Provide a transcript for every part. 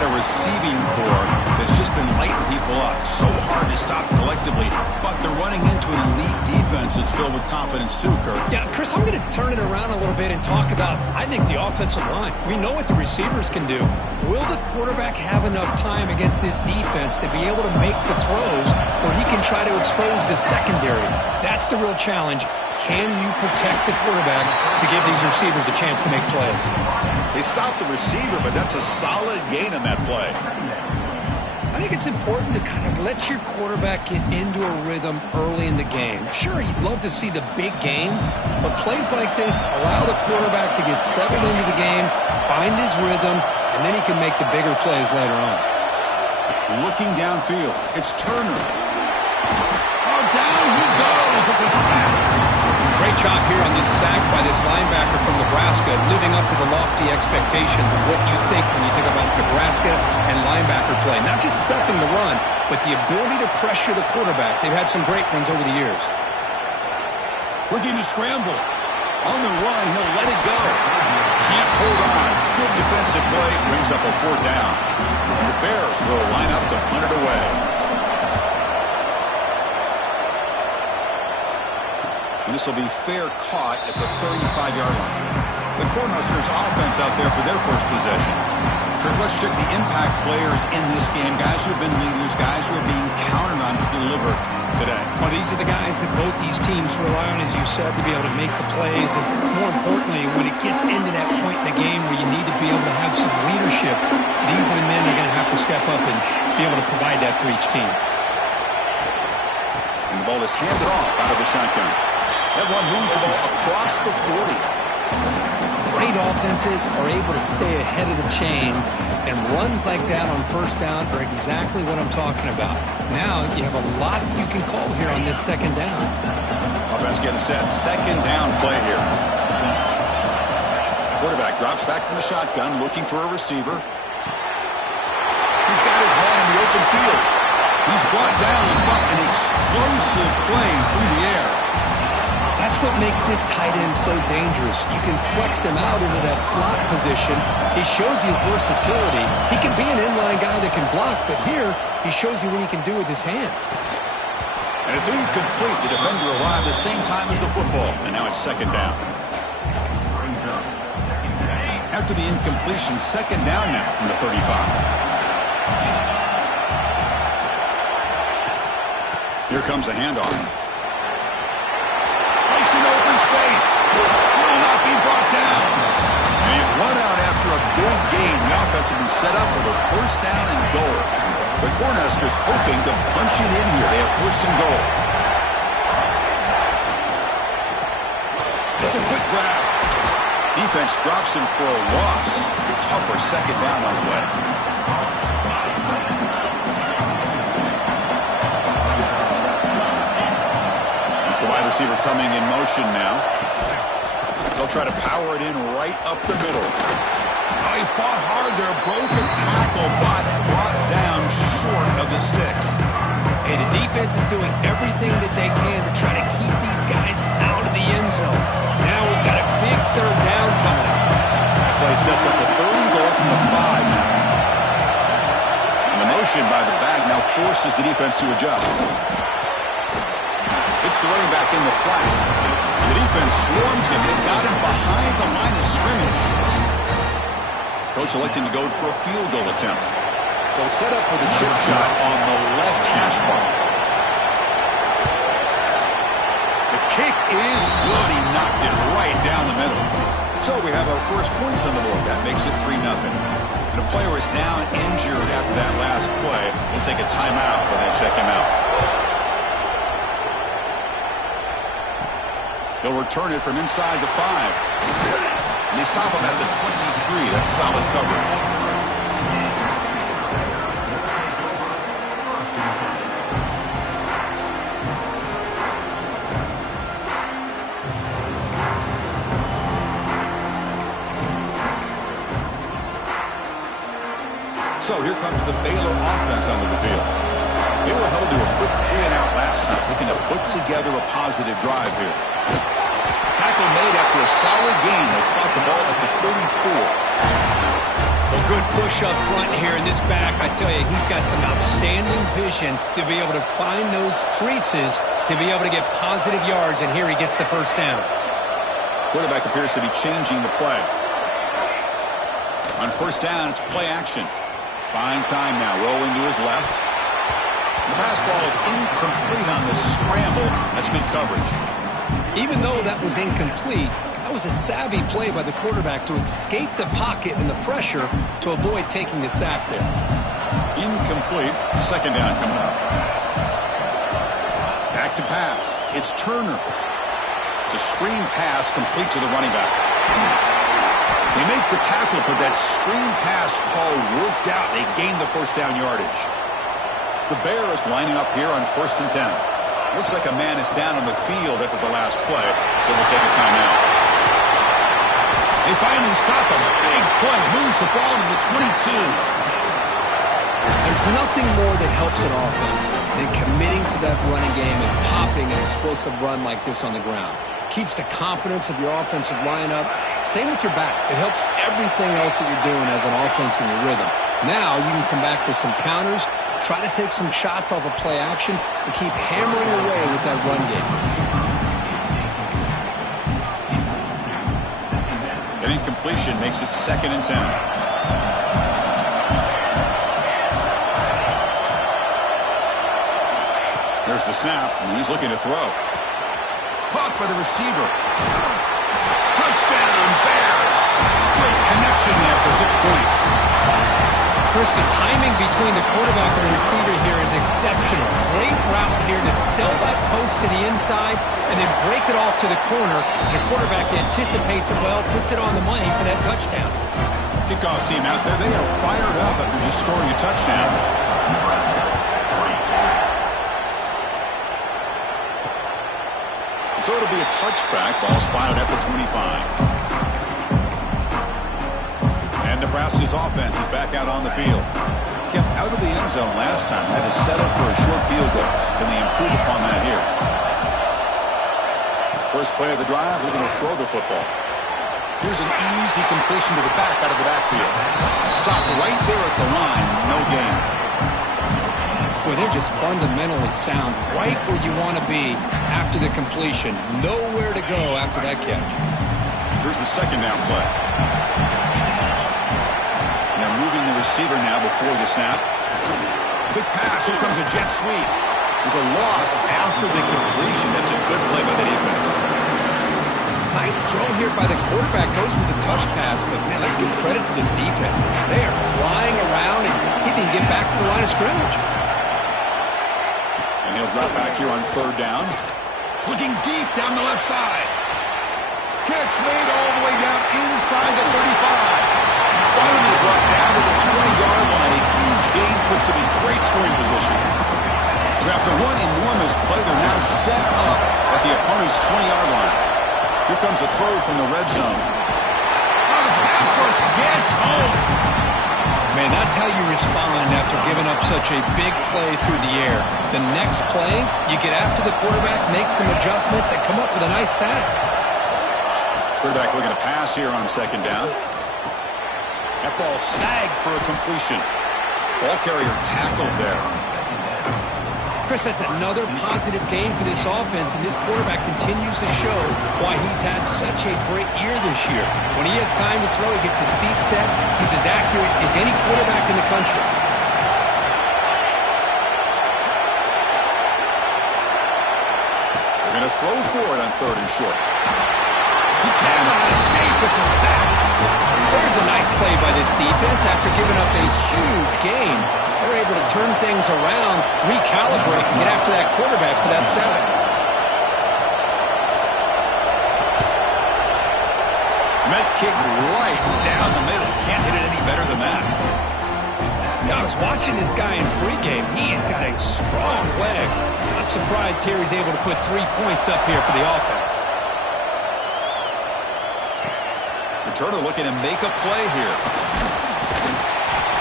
got a receiving core that's just been lighting people up. So hard to stop collectively, but they're running into an elite defense that's filled with confidence too, Kirk. Yeah, Chris, I'm going to turn it around a little bit and talk about, I think, the offensive line. We know what the receivers can do. Will the quarterback have enough time against this defense to be able to make the throws where he can try to expose the secondary? That's the real challenge. Can you protect the quarterback to give these receivers a chance to make plays? They stopped the receiver, but that's a solid gain in that play. I think it's important to kind of let your quarterback get into a rhythm early in the game. Sure, you'd love to see the big gains, but plays like this allow the quarterback to get settled into the game, find his rhythm, and then he can make the bigger plays later on. Looking downfield, it's Turner. Oh, down he goes. It's a sack. Great job here on this sack by this linebacker from Nebraska, living up to the lofty expectations of what you think when you think about Nebraska and linebacker play. Not just stuffing the run, but the ability to pressure the quarterback. They've had some great ones over the years. Looking to scramble. On the run, he'll let it go. Can't hold on. Good defensive play. Brings up a 4th down. The Bears will line up to punt it away. And this will be fair caught at the 35-yard line. The Cornhuskers offense out there for their first possession. Kirk, let's check the impact players in this game. Guys who have been leaders, guys who are being counted on to deliver today. Well, these are the guys that both these teams rely on, as you said, to be able to make the plays. And more importantly, when it gets into that point in the game where you need to be able to have some leadership, these are the men that are going to have to step up and be able to provide that for each team. And the ball is handed off out of the shotgun. That one moves the ball across the 40. Great offenses are able to stay ahead of the chains, and runs like that on first down are exactly what I'm talking about. Now you have a lot that you can call here on this second down. Offense getting set. Second down play here. Quarterback drops back from the shotgun, looking for a receiver. He's got his man in the open field. He's brought down, but an explosive play through the air. That's what makes this tight end so dangerous. You can flex him out into that slot position. He shows you his versatility. He can be an inline guy that can block, but here he shows you what he can do with his hands. And it's incomplete. The defender arrived the same time as the football, and now it's second down. After the incompletion, second down now from the 35. Here comes a handoff. Makes an open space. Will not be brought down. And he's run out after a big gain. The offense will be set up for the first down and goal. The Cornhuskers hoping to punch it in here. They have first and goal. It's a quick grab. Defense drops him for a loss. A tougher second down on the way. The wide receiver coming in motion now. They'll try to power it in right up the middle. Oh, he fought hard there, broke a tackle, but brought down short of the sticks. Hey, the defense is doing everything that they can to try to keep these guys out of the end zone. Now we've got a big third down coming up. That play sets up a third and goal from the 5 now. And the motion by the back now forces the defense to adjust. It's the running back in the flat. The defense swarms him and got him behind the line of scrimmage. Coach electing to go for a field goal attempt. They'll set up with a chip shot on the left hash mark. The kick is good. He knocked it right down the middle. So we have our first points on the board. That makes it 3-0. And a player is down injured after that last play. We'll take a timeout when they check him out. They'll return it from inside the 5. And they stop him at the 23. That's solid coverage. So here comes the Baylor offense onto the field. They were held to a quick 3-and-out last time, looking to put together a positive drive here. Tackle made after a solid gain. They spot the ball at the 34. Well, good push up front here in this back. I tell you, he's got some outstanding vision to be able to find those creases, to be able to get positive yards, and here he gets the first down. Quarterback appears to be changing the play. On first down, it's play action. Buying time now, rolling to his left. The pass ball is incomplete on the scramble. That's good coverage. Even though that was incomplete, that was a savvy play by the quarterback to escape the pocket and the pressure to avoid taking the sack there. Incomplete. Second down coming up. Back to pass. It's Turner. It's a screen pass complete to the running back. They make the tackle, but that screen pass call worked out. They gained the first down yardage. The Bears lining up here on 1st and 10. Looks like a man is down on the field after the last play, so they'll take a timeout. They finally stop a big play. Moves the ball to the 22. There's nothing more that helps an offense than committing to that running game and popping an explosive run like this on the ground. Keeps the confidence of your offensive lineup. Same with your back. It helps everything else that you're doing as an offense in your rhythm. Now you can come back with some counters, try to take some shots off of play action, and keep hammering away with that run game. An incompletion makes it 2nd and 10. There's the snap, and he's looking to throw. Caught by the receiver. Touchdown, Bears! Great connection there for 6 points. Chris, the timing between the quarterback and the receiver here is exceptional. Great route here to sell that post to the inside and then break it off to the corner. The quarterback anticipates it well, puts it on the money for that touchdown. Kickoff team out there, they are fired up after just scoring a touchdown. So it'll be a touchback. Ball spotted at the 25. And Nebraska's offense is back out on the field. Kept out of the end zone last time. Had to settle for a short field goal. Can they improve upon that here? First play of the drive, they're going to throw the football. Here's an easy completion to the back out of the backfield. Stop right there at the line. No gain. Boy, they're just fundamentally sound right where you want to be after the completion. Nowhere to go after that catch. Here's the second down play. They're moving the receiver now before the snap. Big pass. Here comes a jet sweep. There's a loss after the completion. That's a good play by the defense. Nice throw here by the quarterback. Goes with the touch pass, but man, let's give credit to this defense. They are flying around, and he didn't get back to the line of scrimmage. And he'll drop back here on 3rd down. Looking deep down the left side. Catch made all the way down inside the 35. Finally brought down to the 20-yard line. A huge gain puts him in great scoring position. So after one enormous play, they're now set up at the opponent's 20-yard line. Here comes a throw from the red zone. Oh, the pass rush gets home. Man, that's how you respond after giving up such a big play through the air. The next play, you get after the quarterback, make some adjustments, and come up with a nice sack. Quarterback looking to pass here on 2nd down. That ball snagged for a completion. Ball carrier tackled there. Chris, that's another positive game for this offense, and this quarterback continues to show why he's had such a great year this year. When he has time to throw, he gets his feet set. He's as accurate as any quarterback in the country. They're going to throw for it on 3rd and short. He cannot escape. It's a sack. There's a nice play by this defense after giving up a huge gain. They're able to turn things around, recalibrate, and get after that quarterback for that sack. Met kick right down the middle. Can't hit it any better than that. Now, I was watching this guy in pregame. He has got a strong leg. Not surprised here he's able to put 3 points up here for the offense. Turner looking to make a play here.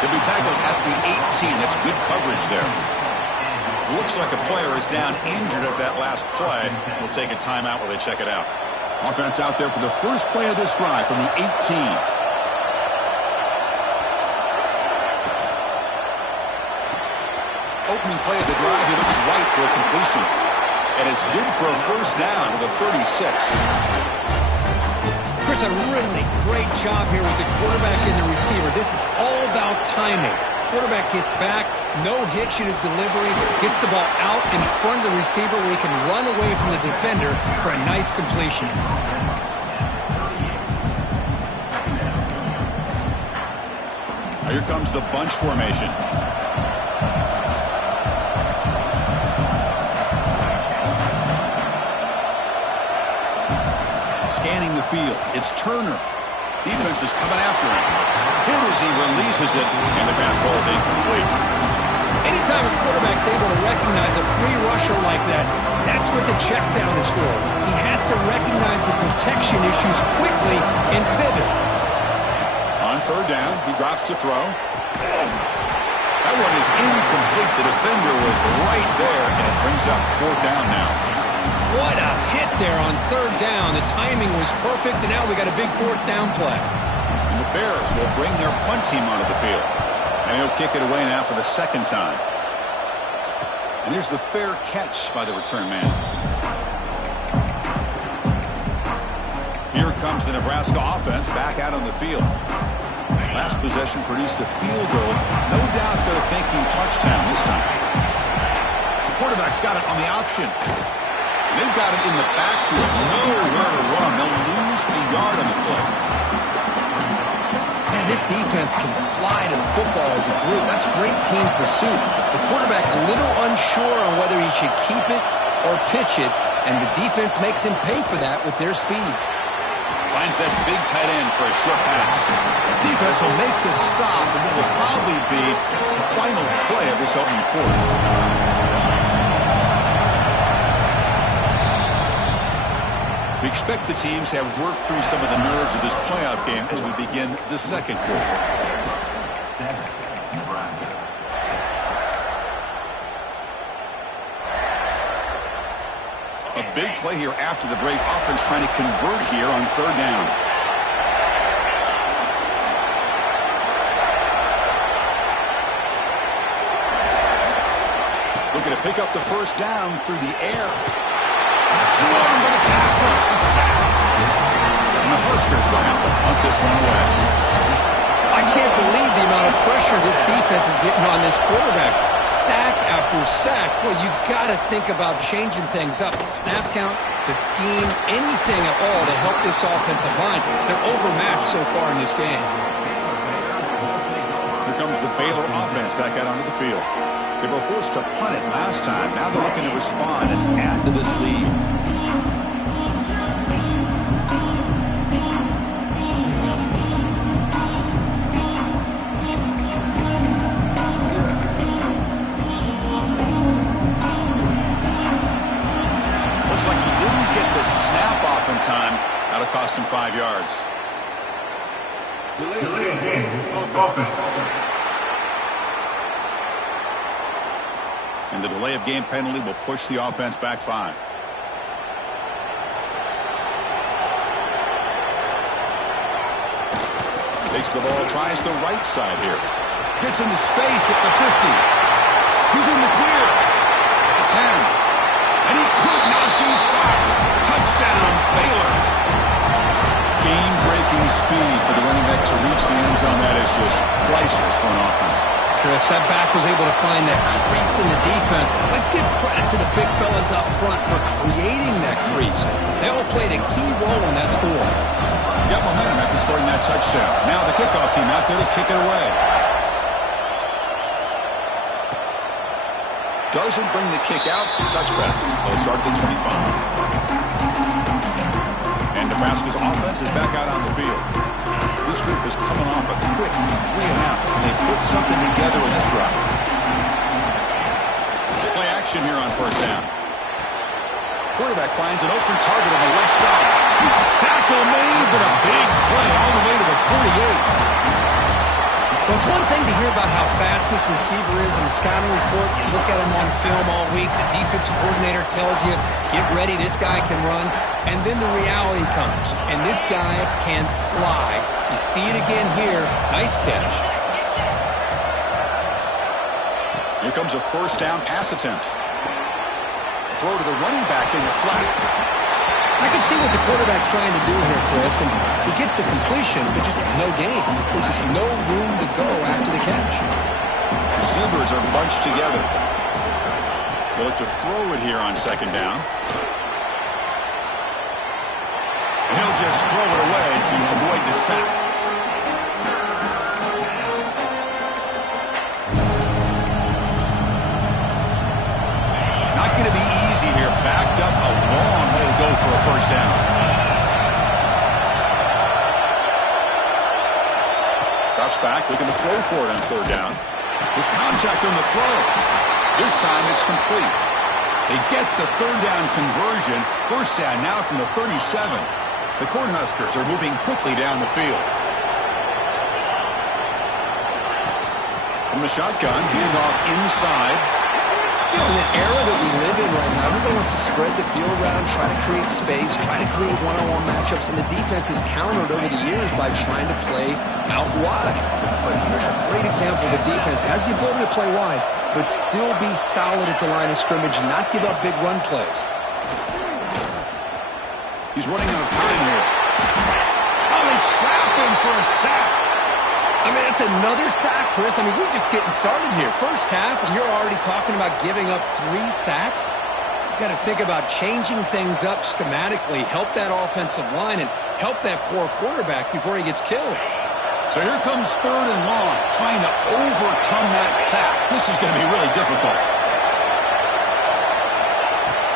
He'll be tackled at the 18. That's good coverage there. Looks like a player is down injured at that last play. We'll take a timeout while they check it out. Offense out there for the first play of this drive from the 18. opening play of the drive, he looks right for a completion. And it's good for a first down with a 36. Chris, a really great job here with the quarterback and the receiver. This is all about timing. Quarterback gets back, no hitch in his delivery, gets the ball out in front of the receiver where he can run away from the defender for a nice completion. Here comes the bunch formation. Scanning the field. It's Turner. Defense is coming after him. Hit as he releases it, and the pass ball is incomplete. Anytime a quarterback's able to recognize a free rusher like that, that's what the check down is for. He has to recognize the protection issues quickly and pivot. On third down, he drops to throw. That one is incomplete. The defender was right there, and it brings up fourth down now. What a hit there on third down. The timing was perfect, and now we got a big fourth down play. And the Bears will bring their punt team onto the field. And he'll kick it away now for the second time. And here's the fair catch by the return man. Here comes the Nebraska offense back out on the field. Last possession produced a field goal. No doubt they're thinking touchdown this time. The quarterback's got it on the option. They've got it in the backfield. Nowhere to run. They'll lose a yard on the play. Man, this defense can fly to the football as a group. That's great team pursuit. The quarterback a little unsure on whether he should keep it or pitch it, and the defense makes him pay for that with their speed. Finds that big tight end for a short pass. Defense will make the stop, and it will probably be the final play of this opening quarter. We expect the teams to have worked through some of the nerves of this playoff game as we begin the second quarter. A big play here after the break. Offense trying to convert here on third down. Looking to pick up the first down through the air. Swarmed by the pass rush. He's sacked. And the Huskers will have to punt this one away. I can't believe the amount of pressure this defense is getting on this quarterback. Sack after sack. Well, you got to think about changing things up. The snap count, the scheme, anything at all to help this offensive line. They're overmatched so far in this game. Here comes the Baylor offense back out onto the field. They were forced to punt it last time. Now they're looking to respond and add to this lead. Looks like he didn't get the snap off in time. That'll cost him 5 yards. Delay game of offense. And the delay of game penalty will push the offense back 5. Takes the ball, tries the right side here. Gets into space at the 50. He's in the clear at the 10. And he could not be stopped. Touchdown, Baylor. Game-breaking speed for the running back to reach the end zone. That is just priceless for an offense. Chris, that back was able to find that crease in the defense. Let's give credit to the big fellas up front for creating that crease. They all played a key role in that score. Got momentum after scoring that touchdown. Now the kickoff team out there to kick it away. Doesn't bring the kick out. Touchback. They'll start at the 25. And Nebraska's offense is back out on the field. This group is coming off a quick 3-and-out, and they put something together in this drive. Play action here on first down. Quarterback finds an open target on the left side. Tackle made, but a big play all the way to the 48. Well, it's one thing to hear about how fast this receiver is in the scouting report. You look at him on film all week. The defensive coordinator tells you, get ready, this guy can run. And then the reality comes, and this guy can fly. You see it again here. Nice catch. Here comes a first down pass attempt. Throw to the running back in the flat. I can see what the quarterback's trying to do here, Chris, and he gets the completion, but just no gain. There's just no room to go after the catch. Receivers are bunched together. They look to throw it here on second down. He'll just throw it away to avoid the sack. Not going to be easy here. Backed up a long way to go for a first down. Drops back, looking to throw for it on third down. There's contact on the throw. This time it's complete. They get the third down conversion. First down now from the 37. The Cornhuskers are moving quickly down the field. From the shotgun, handoff inside. You know, in the era that we live in right now, everybody wants to spread the field around, try to create space, try to create one-on-one matchups, and the defense has countered over the years by trying to play out wide. But here's a great example of a defense has the ability to play wide, but still be solid at the line of scrimmage and not give up big run plays. He's running out of time here. Oh, they trap him for a sack. I mean, it's another sack, Chris. I mean, we're just getting started here. First half, and you're already talking about giving up 3 sacks. You've got to think about changing things up schematically, help that offensive line, and help that poor quarterback before he gets killed. So here comes third and long, trying to overcome that sack. This is going to be really difficult.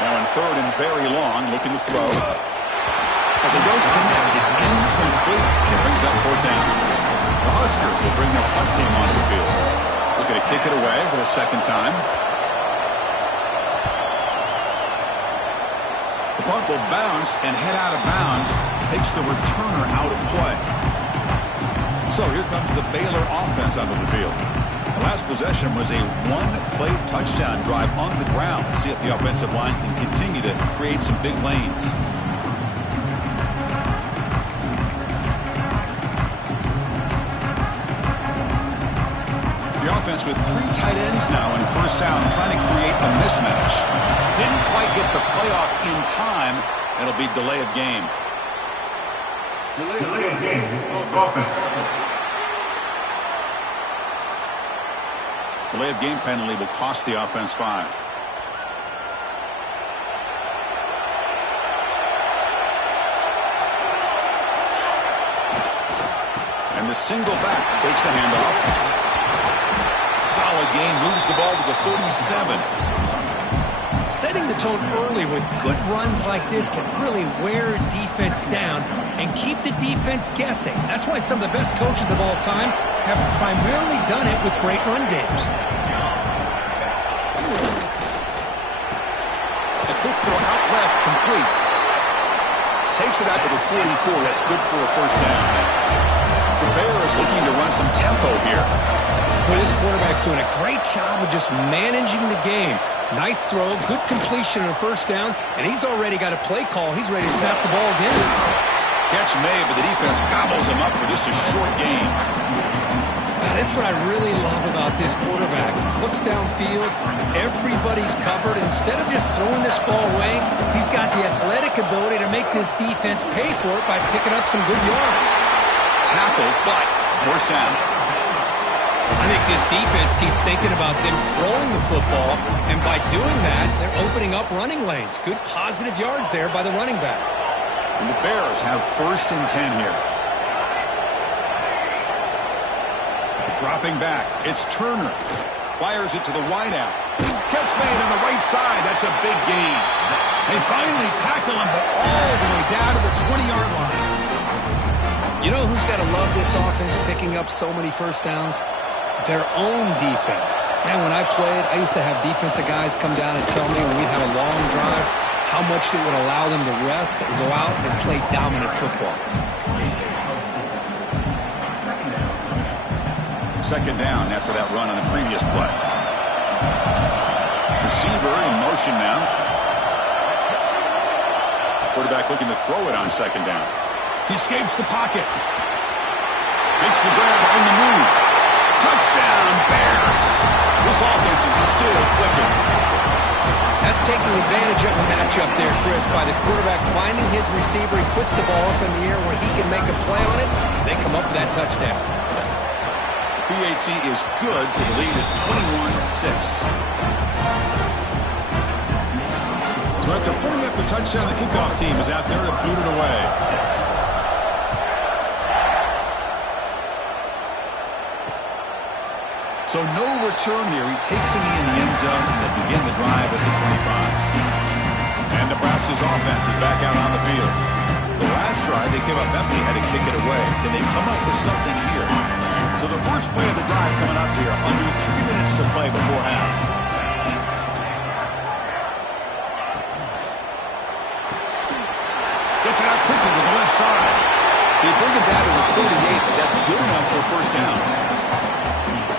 Now in third and very long, looking to throw. But they don't connect. It's incomplete, and it brings up fourth down. The Huskers will bring their punt team onto the field. Looking to kick it away for the second time. The punt will bounce and head out of bounds. Takes the returner out of play. So here comes the Baylor offense onto the field. The last possession was a one-play touchdown drive on the ground. See if the offensive line can continue to create some big lanes. The offense with 3 tight ends now in first down, trying to create a mismatch. Didn't quite get the playoff in time. It'll be delay of game. Delay of game. Offense. Delay of game penalty will cost the offense 5. And the single back takes the handoff. Solid game, moves the ball to the 37. Setting the tone early with good runs like this can really wear defense down and keep the defense guessing. That's why some of the best coaches of all time have primarily done it with great run games. A quick throw out left, complete. Takes it out to the 44. That's good for a first down. The Bears looking to run some tempo here. Well, this quarterback's doing a great job of just managing the game. Nice throw, good completion on a first down, and he's already got a play call. He's ready to snap the ball again. Catch made, but the defense gobbles him up for just a short gain. That's what I really love about this quarterback. Looks downfield, everybody's covered. Instead of just throwing this ball away, he's got the athletic ability to make this defense pay for it by picking up some good yards. Tackle, but first down. I think this defense keeps thinking about them throwing the football, and by doing that, they're opening up running lanes. Good positive yards there by the running back. And the Bears have first and 10 here. Dropping back, it's Turner. Fires it to the wideout. Catch made on the right side. That's a big gain. They finally tackle him, but all the way down to the 20-yard line. You know who's got to love this offense picking up so many first downs? Their own defense. Man, when I played, I used to have defensive guys come down and tell me when we'd have a long drive how much it would allow them to rest and go out and play dominant football. Second down after that run on the previous play. Receiver in motion now. Quarterback looking to throw it on second down. He escapes the pocket. Makes the grab on the move. Touchdown, Bears. The This offense is still clicking. That's taking advantage of a matchup there, Chris, by the quarterback finding his receiver. He puts the ball up in the air where he can make a play on it. They come up with that touchdown. PAT is good, so the lead is 21-6. So after putting up the touchdown, the kickoff team is out there to boot it away. So no return here. He takes a knee in the end zone, and they begin the drive at the 25. And Nebraska's offense is back out on the field. The last drive, they came up empty, had to kick it away. Can they come up with something here? So the first play of the drive coming up here, under 3 minutes to play before half. Gets it out quickly to the left side. They bring it down to the 38, but that's good enough for a first down.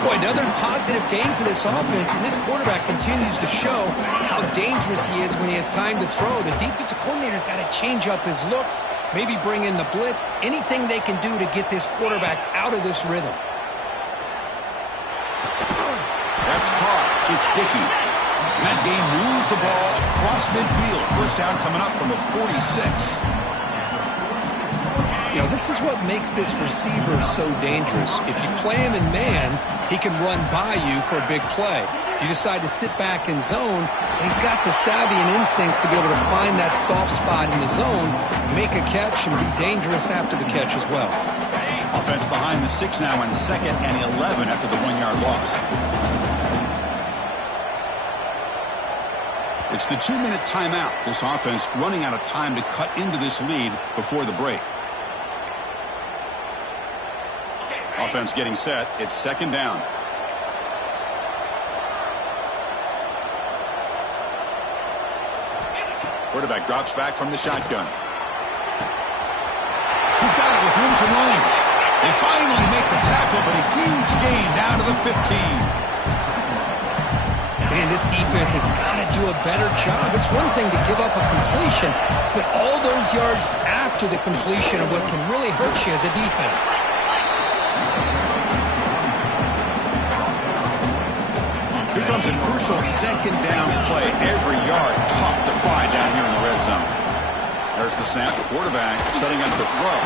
Boy, another positive game for this offense, and this quarterback continues to show how dangerous he is when he has time to throw. The defensive coordinator's got to change up his looks, maybe bring in the blitz, anything they can do to get this quarterback out of this rhythm. That's caught. It's Dickey. And that game moves the ball across midfield. First down coming up from the 46. You know, this is what makes this receiver so dangerous. If you play him in man, he can run by you for a big play. You decide to sit back in zone, and he's got the savvy and instincts to be able to find that soft spot in the zone, make a catch, and be dangerous after the catch as well. Offense behind the 6 now on 2nd and 11 after the 1-yard loss. It's the 2-minute timeout. This offense running out of time to cut into this lead before the break. Offense getting set. It's 2nd down. Quarterback drops back from the shotgun. He's got it with room to run. They finally make the tackle, but a huge gain down to the 15. Man, this defense has got to do a better job. It's one thing to give up a completion, but all those yards after the completion are what can really hurt you as a defense. Here comes a crucial 2nd down play. Every yard tough to find down here in the red zone. There's the snap. Quarterback setting up the throw.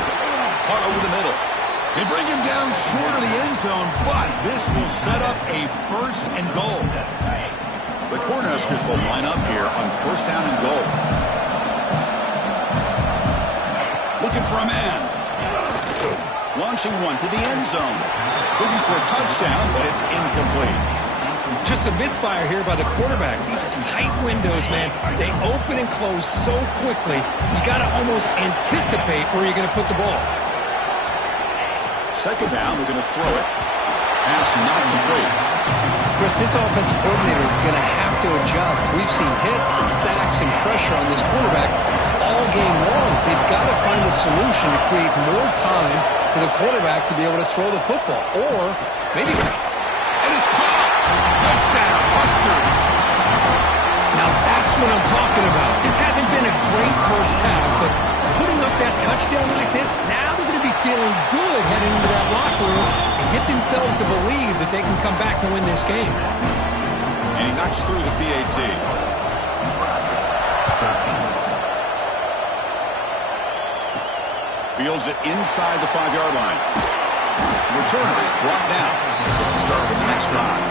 Caught over the middle. They bring him down short of the end zone, but this will set up a 1st and goal. The Cornhuskers will line up here on 1st down and goal. Looking for a man. Launching one to the end zone. Looking for a touchdown, but it's incomplete. Just a misfire here by the quarterback. These are tight windows, man. They open and close so quickly, you got to almost anticipate where you're going to put the ball. 2nd down, we're going to throw it. Pass not complete. Chris, this offensive coordinator is going to have to adjust. We've seen hits and sacks and pressure on this quarterback all game long. They've got to find a solution to create more time for the quarterback to be able to throw the football. Or maybe... And it's caught! Touchdown, Huskers! Now that's what I'm talking about. This hasn't been a great first half, but putting up that touchdown like this, now they're going to be feeling good heading into that locker room and get themselves to believe that they can come back and win this game. And he knocks through the PAT. Fields it inside the 5-yard line. Returner is brought down. Gets to start with the next drive.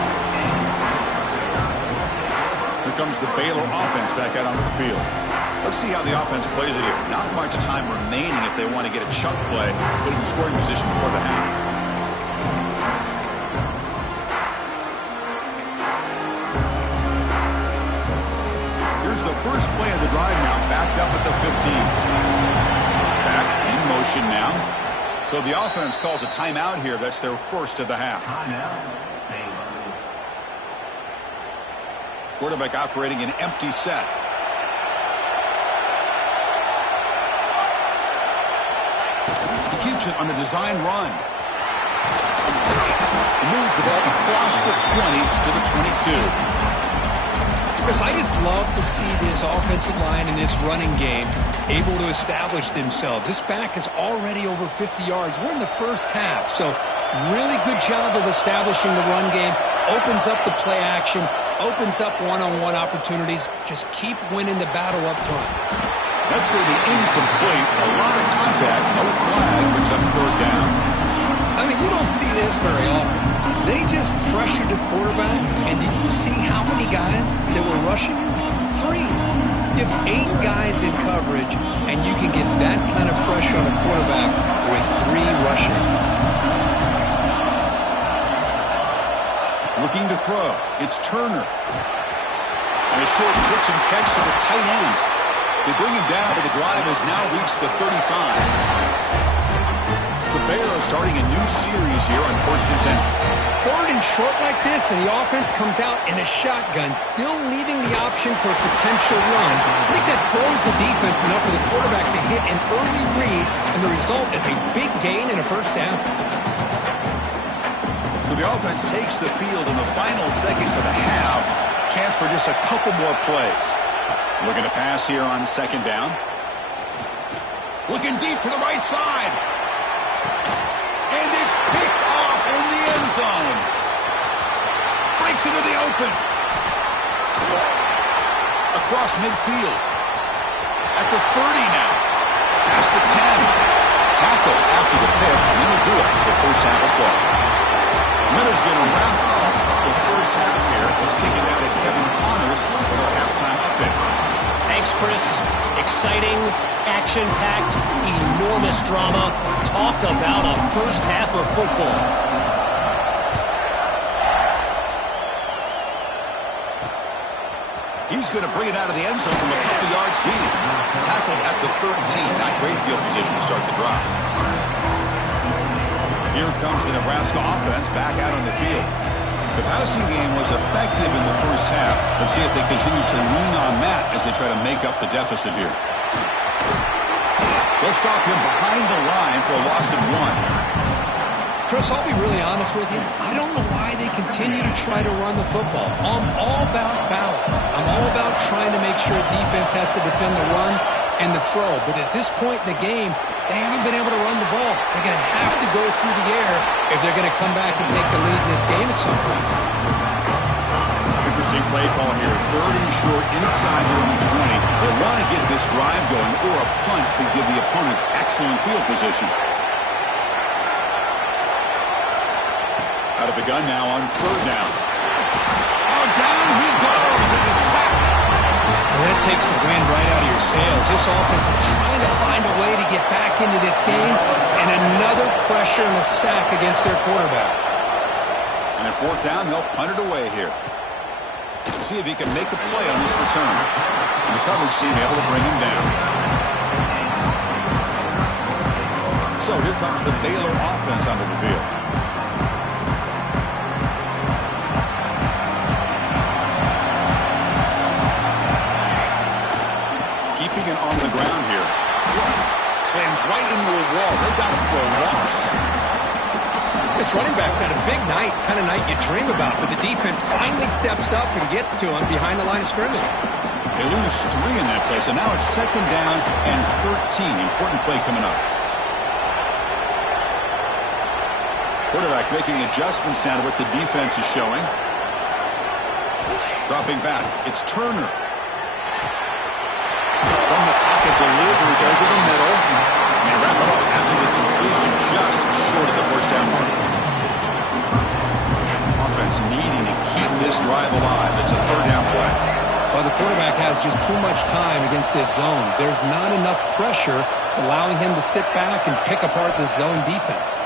Here comes the Baylor offense back out onto the field. Let's see how the offense plays it here. Not much time remaining if they want to get a chunk play, put in scoring position before the half. Here's the first play of the drive now, backed up at the 15. Back in motion now. So the offense calls a timeout here. That's their first of the half. Quarterback operating an empty set. He keeps it on a design run. He moves the ball across the 20 to the 22. Chris, I just love to see this offensive line and this running game able to establish themselves. This back is already over 50 yards. We're in the first half, so really good job of establishing the run game. opens up the play action, opens up one-on-one opportunities. Just keep winning the battle up front. That's going to be incomplete. A lot of contact, no flag, brings up third down. I mean, you don't see this very often. They just pressured the quarterback, and did you see how many guys that were rushing him? 3. You have 8 guys in coverage, and you can get that kind of pressure on a quarterback with 3 rushing. Looking to throw. It's Turner. And a short pitch and catch to the tight end. They bring him down, but the drive has now reached the 35. The Bears starting a new series here on 1st and 10. 3rd and short like this, and the offense comes out in a shotgun, still leaving the option for a potential run. I think that throws the defense enough for the quarterback to hit an early read, and the result is a big gain and a first down. So the offense takes the field in the final seconds of the half. Chance for just a couple more plays. Looking to pass here on 2nd down. Looking deep to the right side. And it's picked off in the end zone. Breaks into the open. Across midfield. At the 30 now. Past the 10. Tackle after the pick. And that'll do it for the first half of play. Minutes going to wrap up the first half here. Let's kick it out at Kevin Connors for our halftime update. Thanks, Chris. Exciting, action-packed, enormous drama. Talk about a first half of football. He's going to bring it out of the end zone from a couple yards deep. Tackled at the 13. Not great field position to start the drive. Here comes the Nebraska offense back out on the field. The passing game was effective in the first half. Let's see if they continue to lean on that as they try to make up the deficit here. They'll stop him behind the line for a loss of 1. Chris, I'll be really honest with you. I don't know why they continue to try to run the football. I'm all about balance. I'm all about trying to make sure defense has to defend the run and the throw. But at this point in the game, they haven't been able to run the ball. They're going to have to go through the air if they're going to come back and take the lead in this game at some point. Interesting play call here. 3rd and short inside their own 20. They want to get this drive going, or a punt could give the opponents excellent field position. Out of the gun now on 3rd down. Oh, down he goes. It's a sack. Well, that takes the wind right out of your sails. This offense is trying to find a way to get back into this game, and another pressure and a sack against their quarterback. And at 4th down, they'll punt it away here. See if he can make the play on this return. And the coverage team able to bring him down. So here comes the Baylor offense onto the field. Keeping it on the ground here. Slams right into a wall. They got him for a loss. This running back's had a big night, kind of night you dream about, but the defense finally steps up and gets to him behind the line of scrimmage. They lose 3 in that play, so now it's 2nd down and 13. Important play coming up. Quarterback making adjustments now to what the defense is showing. Dropping back, it's Turner. From the pocket, delivers over the middle. And they wrap it up after the completion just short of the first down mark. Offense needing to keep this drive alive. It's a 3rd down play. Well, the quarterback has just too much time against this zone. There's not enough pressure to allowing him to sit back and pick apart the zone defense.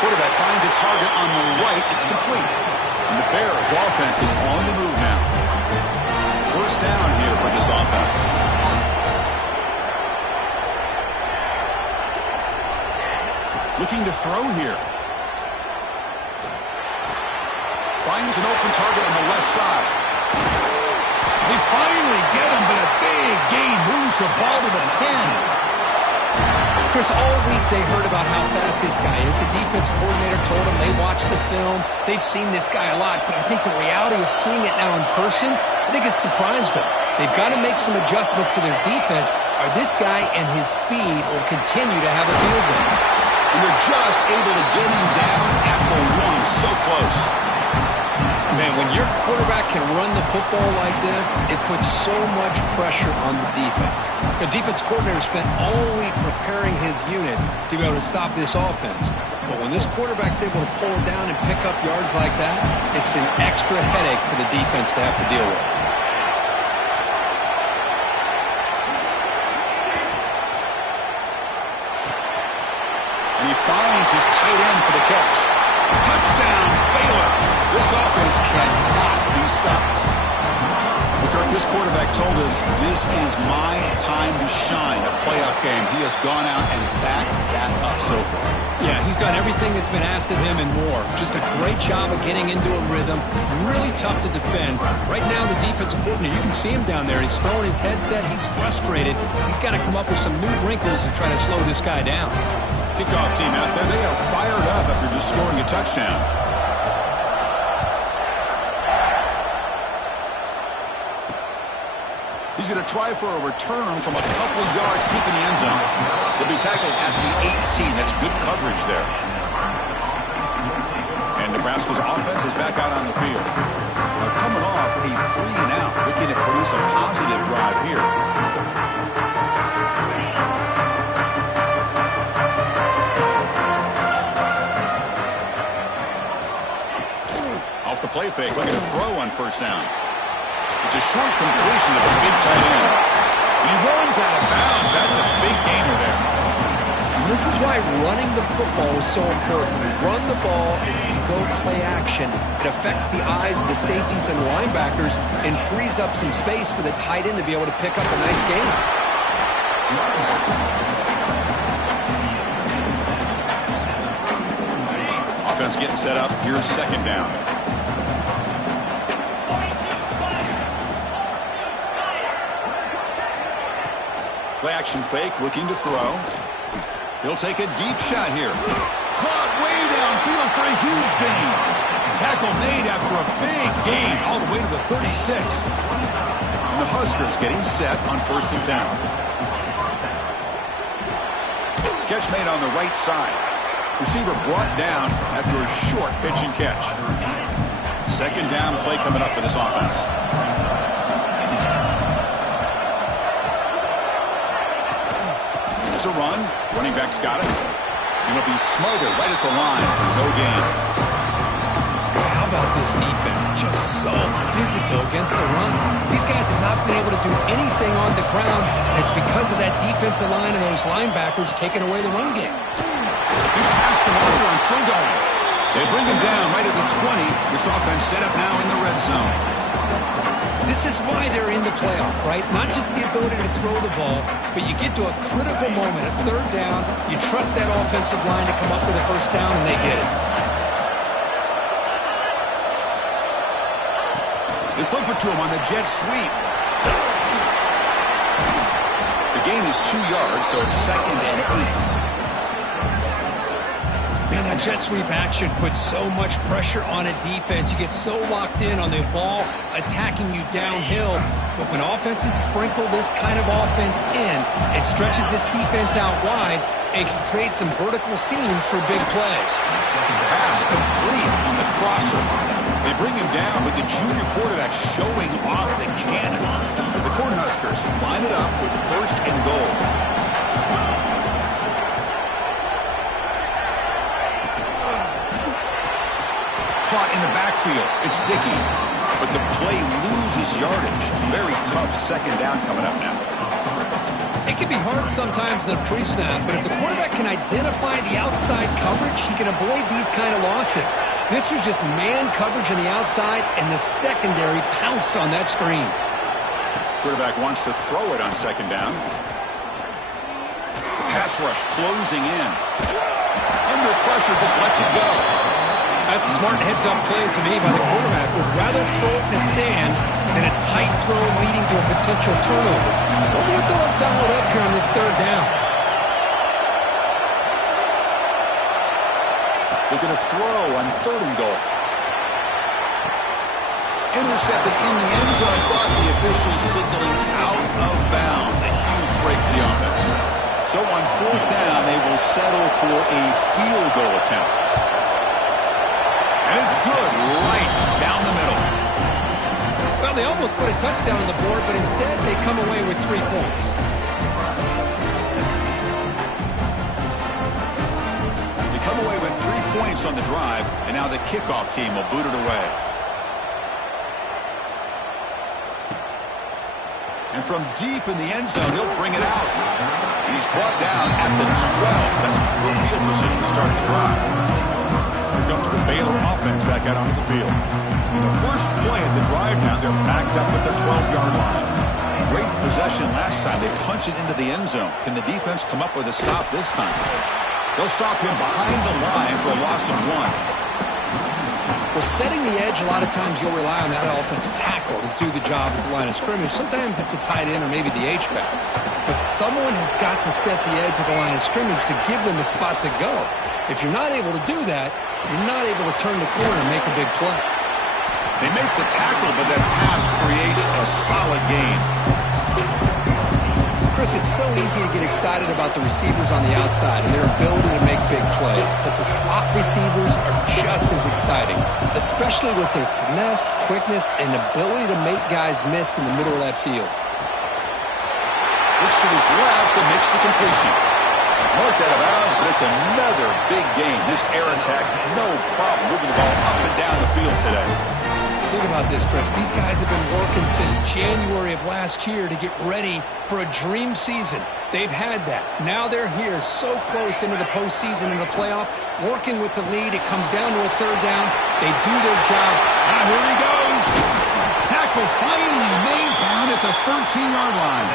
Quarterback finds a target on the right. It's complete. And the Bears offense is on the move now. First down here for this offense. Looking to throw here. Finds an open target on the left side. They finally get him, but a big gain moves the ball to the 10. Chris, all week they heard about how fast this guy is. The defense coordinator told them they watched the film. They've seen this guy a lot, but I think the reality of seeing it now in person, I think it's surprised them. They've got to make some adjustments to their defense, or this guy and his speed will continue to have a field day. And they're just able to get him down at the 1. and so close. Man, when your quarterback can run the football like this, it puts so much pressure on the defense. The defense coordinator spent all week preparing his unit to be able to stop this offense. But when this quarterback's able to pull it down and pick up yards like that, it's an extra headache for the defense to have to deal with. And he finds his tight end for the catch. Touchdown, Baylor. This offense cannot be stopped. Well, Kirk, this quarterback told us this is my time to shine, a playoff game. He has gone out and backed that up so far. Yeah, he's done everything that's been asked of him and more. Just a great job of getting into a rhythm. Really tough to defend. Right now, the defensive coordinator, you can see him down there. He's throwing his headset. He's frustrated. He's got to come up with some new wrinkles to try to slow this guy down. Kickoff team out there, they are fired up after just scoring a touchdown. He's going to try for a return from a couple of yards deep in the end zone. He'll be tackled at the 18. That's good coverage there. And Nebraska's offense is back out on the field. They're coming off a 3-and-out, looking to produce a positive drive here. Off the play fake, looking to throw on first down. It's a short completion to the big tight end. And he runs out of bounds. That's a big gainer there. This is why running the football is so important. You run the ball, and if you go play action, it affects the eyes of the safeties and linebackers and frees up some space for the tight end to be able to pick up a nice gain. Offense getting set up. Here's second down. Play action fake, looking to throw. He'll take a deep shot here. Caught way downfield for a huge gain. Tackle made after a big gain all the way to the 36. And the Huskers getting set on 1st and 10. Catch made on the right side. Receiver brought down after a short pitch and catch. Second down play coming up for this offense. There's a run. Running back's got it. And he'll be smothered right at the line for no gain. How about this defense? Just so physical against the run. These guys have not been able to do anything on the ground. And it's because of that defensive line and those linebackers taking away the run game. He's past the marker and still going. They bring him down right at the 20. This offense set up now in the red zone. This is why they're in the playoff, right? Not just the ability to throw the ball, but you get to a critical moment, a third down. You trust that offensive line to come up with a first down, and they get it. They flip it to him on the jet sweep. The gain is 2 yards, so it's 2nd and 8. Man, that jet sweep action puts so much pressure on a defense. You get so locked in on the ball attacking you downhill. But when offenses sprinkle this kind of offense in, it stretches this defense out wide and can create some vertical seams for big plays. Pass complete on the crosser. They bring him down with the junior quarterback showing off the cannon. The Cornhuskers line it up with 1st and goal. Caught in the backfield. It's Dickey. But the play loses yardage. Very tough second down coming up now. It can be hard sometimes in a pre-snap, but if the quarterback can identify the outside coverage, he can avoid these kind of losses. This was just man coverage on the outside, and the secondary pounced on that screen. Quarterback wants to throw it on second down. Pass rush closing in. Under pressure, just lets it go. That's a smart heads-up play to me by the quarterback. Would rather throw it in the stands than a tight throw leading to a potential turnover. Wonder what they'll have dialed up here on this third down. They're going to throw on 3rd and goal. Intercepted in the end zone, but the officials signaling out of bounds. A huge break for the offense. So on 4th down, they will settle for a field goal attempt. It's good right down the middle. Well, they almost put a touchdown on the board, but instead they come away with 3 points. They come away with 3 points on the drive, and now the kickoff team will boot it away. And from deep in the end zone, he'll bring it out. He's brought down at the 12. That's good field position to start the drive. Here comes the Baylor offense back out onto the field. The first play of the drive now, they're backed up at the 12-yard line. Great possession last time. They punch it into the end zone. Can the defense come up with a stop this time? They'll stop him behind the line for a loss of 1. Well, setting the edge, a lot of times you'll rely on that offensive tackle to do the job at the line of scrimmage. Sometimes it's a tight end or maybe the H-back. But someone has got to set the edge of the line of scrimmage to give them a spot to go. If you're not able to do that, you're not able to turn the corner and make a big play. They make the tackle, but that pass creates a solid gain. Chris, it's so easy to get excited about the receivers on the outside and their ability to make big plays, but the slot receivers are just as exciting, especially with their finesse, quickness, and ability to make guys miss in the middle of that field. Looks to his left and makes the completion. Marked out of bounds, but it's another big game. This air attack, no problem moving the ball up and down the field today. Think about this, Chris. These guys have been working since January of last year to get ready for a dream season. They've had that. Now they're here so close into the postseason and the playoff, working with the lead. It comes down to a 3rd down. They do their job. Now here he goes. Tackle finally made down at the 13-yard line.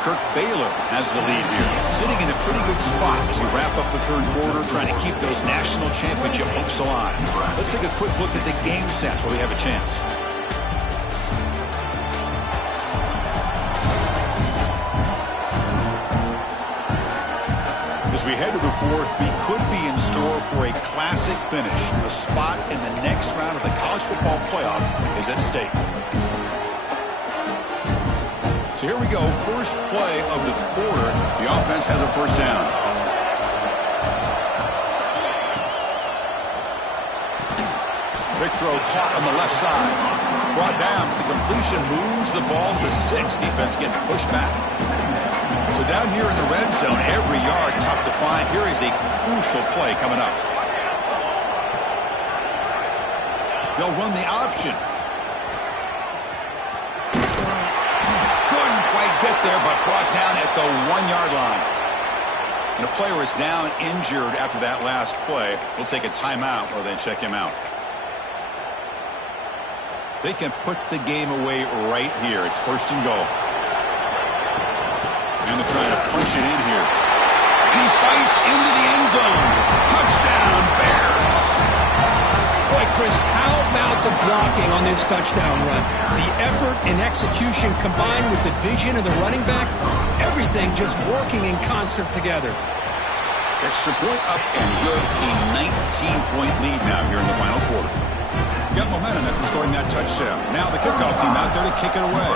Kirk Baylor has the lead here, sitting in a pretty good spot as we wrap up the 3rd quarter, trying to keep those national championship hopes alive. Let's take a quick look at the game stats while we have a chance. As we head to the 4th, we could be in store for a classic finish. A spot in the next round of the college football playoff is at stake. So here we go, first play of the quarter. The offense has a 1st down. Big throw caught on the left side. Brought down. The completion moves the ball to the 6. Defense getting pushed back. So down here in the red zone, every yard tough to find. Here is a crucial play coming up. They'll run the option. Get there, but brought down at the 1-yard line. And the player is down injured after that last play. We'll take a timeout while they check him out. They can put the game away right here. It's 1st and goal. And they're trying to punch it in here. And he fights into the end zone. Touchdown, Bears. Boy, Chris, how about the blocking on this touchdown run? The effort and execution combined with the vision of the running back, everything just working in concert together. Extra point up and good. A 19-point lead now here in the final quarter. Got momentum after scoring that touchdown. Now the kickoff team out there to kick it away.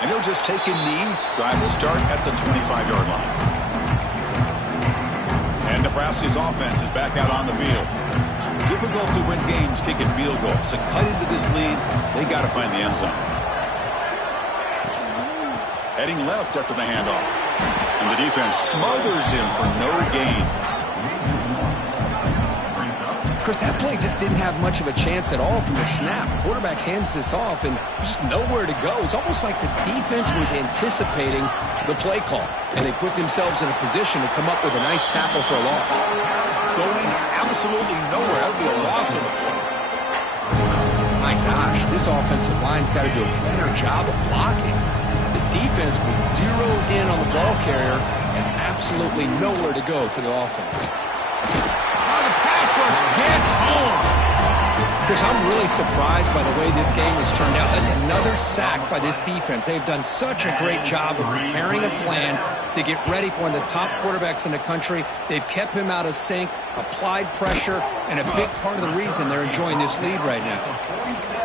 And he'll just take a knee. Drive will start at the 25-yard line. And Nebraska's offense is back out on the field. Difficult to win games kicking field goals. To cut into this lead, they got to find the end zone. Heading left after the handoff. And the defense smothers him for no gain. Chris, that play just didn't have much of a chance at all from the snap. The quarterback hands this off and just nowhere to go. It's almost like the defense was anticipating the play call, and they put themselves in a position to come up with a nice tackle for a loss. Going absolutely nowhere. That would be a loss of the play. My gosh, this offensive line's got to do a better job of blocking. The defense was zeroed in on the ball carrier and absolutely nowhere to go for the offense. Rush gets home. Chris, I'm really surprised by the way this game has turned out. That's another sack by this defense. They've done such a great job of preparing a plan to get ready for one of the top quarterbacks in the country. They've kept him out of sync, applied pressure, and a big part of the reason they're enjoying this lead right now.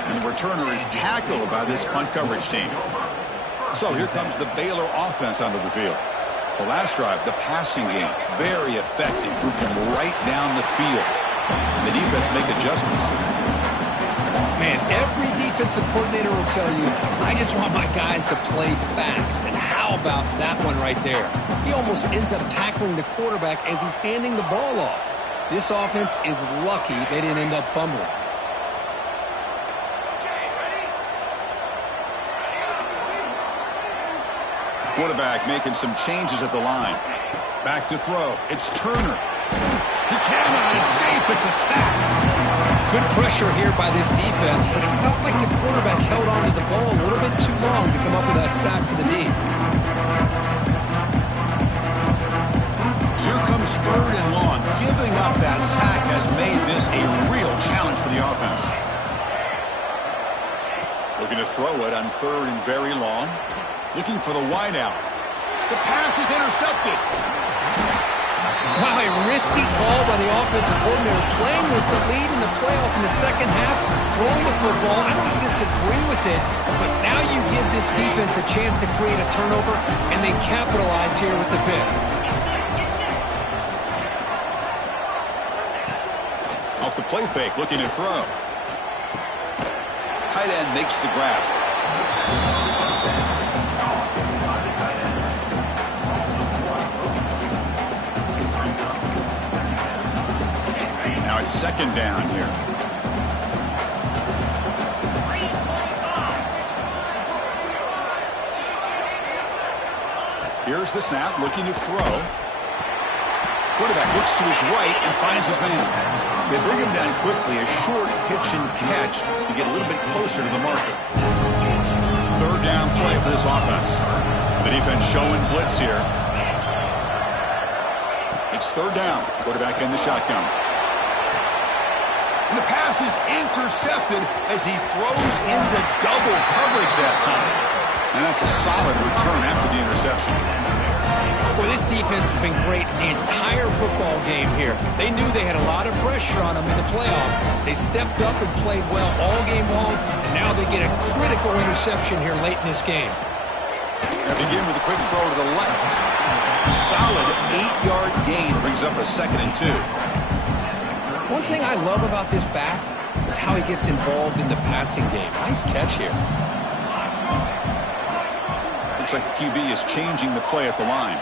And the returner is tackled by this punt coverage team. So here comes the Baylor offense onto the field. The last drive, the passing game, very effective, moving right down the field. And the defense make adjustments. Man, every defensive coordinator will tell you, I just want my guys to play fast. And how about that one right there? He almost ends up tackling the quarterback as he's handing the ball off. This offense is lucky they didn't end up fumbling. Quarterback making some changes at the line. Back to throw. It's Turner. He cannot escape. It's a sack. Good pressure here by this defense, but it felt like the quarterback held onto the ball a little bit too long to come up with that sack for the D. So here comes 3rd and long. Giving up that sack has made this a real challenge for the offense. Looking to throw it on 3rd and very long. Looking for the wideout. The pass is intercepted. Wow, a risky call by the offensive coordinator, playing with the lead in the playoff in the second half, throwing the football. I don't disagree with it, but now you give this defense a chance to create a turnover, and they capitalize here with the pick. Off the play fake, looking to throw. Tight end makes the grab. Now it's 2nd down here. Here's the snap, looking to throw. Quarterback looks to his right and finds his man. They bring him down quickly, a short pitch and catch to get a little bit closer to the marker. 3rd down play for this offense. The defense showing blitz here. It's 3rd down. Quarterback in the shotgun. And the pass is intercepted as he throws into double coverage that time. And that's a solid return after the interception. Well, this defense has been great the entire football game here. They knew they had a lot of pressure on them in the playoff. They stepped up and played well all game long, and now they get a critical interception here late in this game. They begin with a quick throw to the left. A solid 8-yard gain brings up a 2nd and 2. One thing I love about this back is how he gets involved in the passing game. Nice catch here. Looks like the QB is changing the play at the line.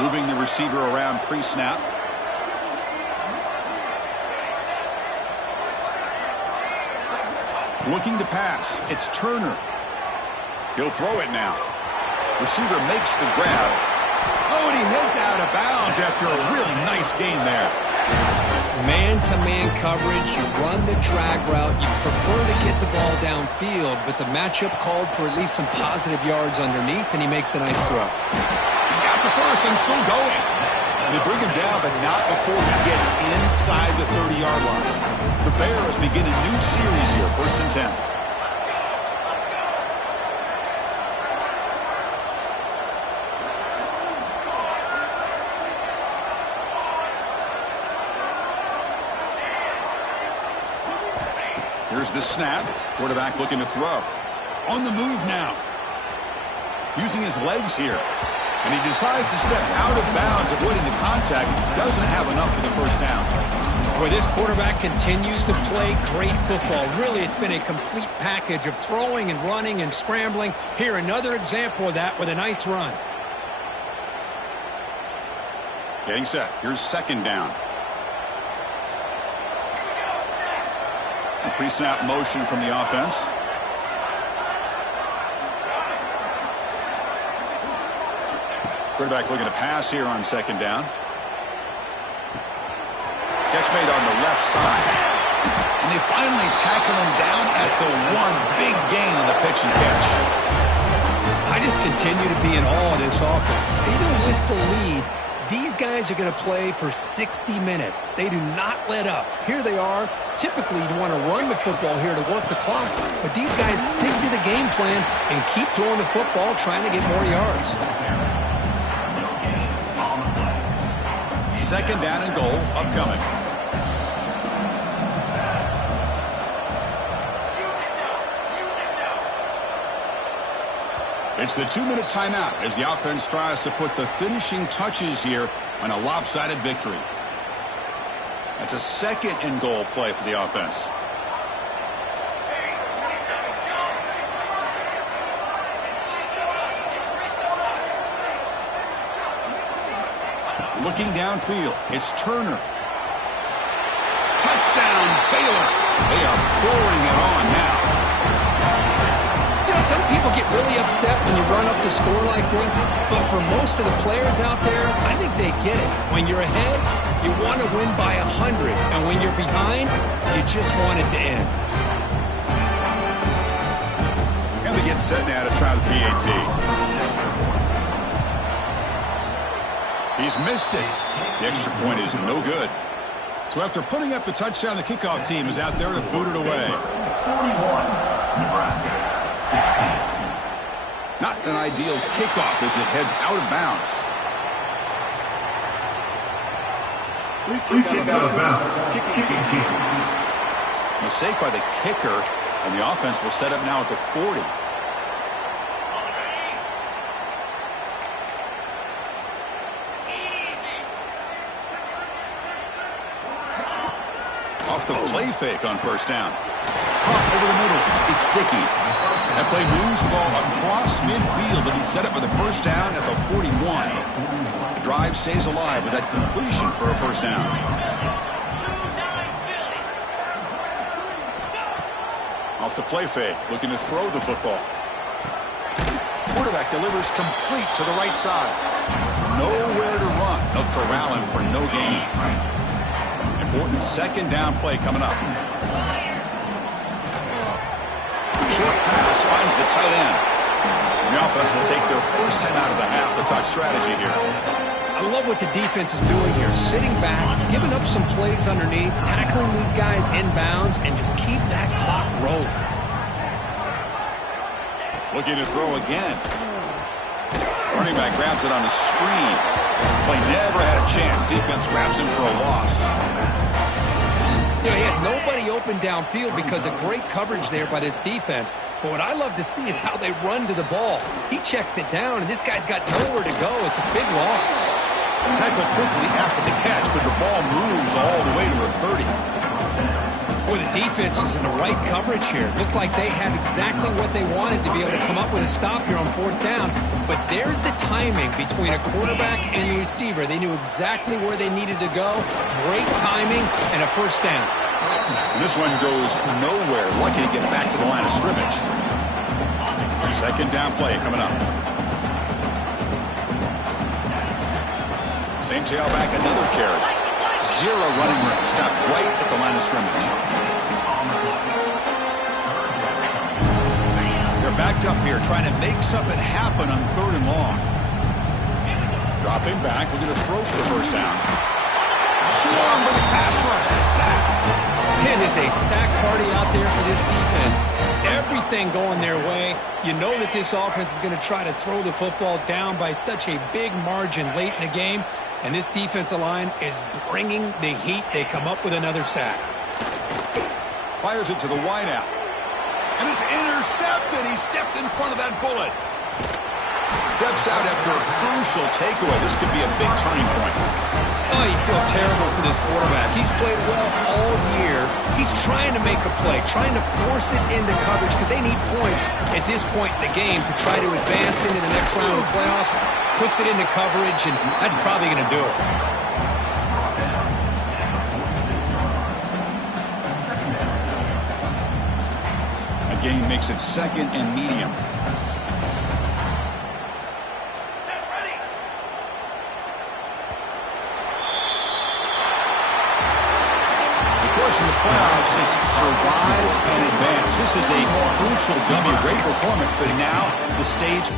Moving the receiver around pre-snap. Looking to pass. It's Turner. He'll throw it now. Receiver makes the grab. Oh, and he heads out of bounds after a really nice gain there. Man-to-man coverage, you run the drag route, you prefer to get the ball downfield, but the matchup called for at least some positive yards underneath, and he makes a nice throw. He's got the first and still going. They bring him down, but not before he gets inside the 30-yard line. The Bears begin a new series here, 1st and 10. Here's the snap. Quarterback looking to throw. On the move now. Using his legs here. And he decides to step out of bounds, avoiding the contact. Doesn't have enough for the 1st down. Boy, this quarterback continues to play great football. Really, it's been a complete package of throwing and running and scrambling. Here, another example of that with a nice run. Getting set. Here's 2nd down. Pre-snap motion from the offense. Quarterback looking to pass here on 2nd down. Catch made on the left side. And they finally tackle him down at the 1. Big gain on the pitch and catch. I just continue to be in awe of this offense. Even with the lead, These guys are going to play for 60 minutes. They do not let up. Here they are. Typically, you'd want to run the football here to work the clock, but these guys stick to the game plan and keep throwing the football, trying to get more yards. Second down and goal upcoming. It's the 2-minute timeout as the offense tries to put the finishing touches here on a lopsided victory. That's a second and goal play for the offense. Looking downfield, it's Turner. Touchdown, Baylor. They are pouring it on now. Some people get really upset when you run up the score like this, but for most of the players out there, I think they get it. When you're ahead, you want to win by 100, and when you're behind, you just want it to end. And they get set now to try the PAT. He's missed it. The extra point is no good. So after putting up the touchdown, the kickoff team is out there to boot it away. 41, Nebraska. Not an ideal kickoff as it heads out of bounds. Free kick out of bounds. Kicking team. Mistake by the kicker, and the offense will set up now at the 40. Off the play fake on first down. Caught over the middle. It's Dickey. That play moves the ball across midfield, and he's set up with a first down at the 41. The drive stays alive with that completion for a first down. Off the play fake, looking to throw the football. Quarterback delivers complete to the right side. Nowhere to run. They'll corral him for no gain. Important second down play coming up. Short pass finds the tight end. And the offense will take their first time out of the half to talk strategy here. I love what the defense is doing here. Sitting back, giving up some plays underneath, tackling these guys inbounds, and just keep that clock rolling. Looking to throw again. Running back grabs it on a screen. Play never had a chance. Defense grabs him for a loss. You know, he had nobody open downfield because of great coverage there by this defense. But what I love to see is how they run to the ball. He checks it down, and this guy's got nowhere to go. It's a big loss. Tackled quickly after the catch, but the ball moves all the way to the 30. Boy, the defense is in the right coverage here. Looked like they had exactly what they wanted to be able to come up with a stop here on fourth down. But there's the timing between a quarterback and a receiver. They knew exactly where they needed to go. Great timing and a first down. And this one goes nowhere. Lucky to get back to the line of scrimmage. Second down play coming up. Same tailback, another carry. Zero running room. Stopped right at the line of scrimmage. They're backed up here trying to make something happen on third and long. Dropping back. We're going to throw for the first down. Swarmed by the pass rush. A sack. It is a sack party out there for this defense. Everything going their way. You know that this offense is going to try to throw the football down by such a big margin late in the game. And this defensive line is bringing the heat. They come up with another sack. Fires it to the wideout. And it's intercepted. He stepped in front of that bullet. Steps out after a crucial takeaway. This could be a big turning point. Oh, you feel terrible for this quarterback. He's played well all year. He's trying to make a play, trying to force it into coverage because they need points at this point in the game to try to advance into the next round of the playoffs. Puts it into coverage, and that's probably going to do it. Again, makes it second and medium. In the playoffs is survive and advance. This is a crucial W. Great performance, but now the stage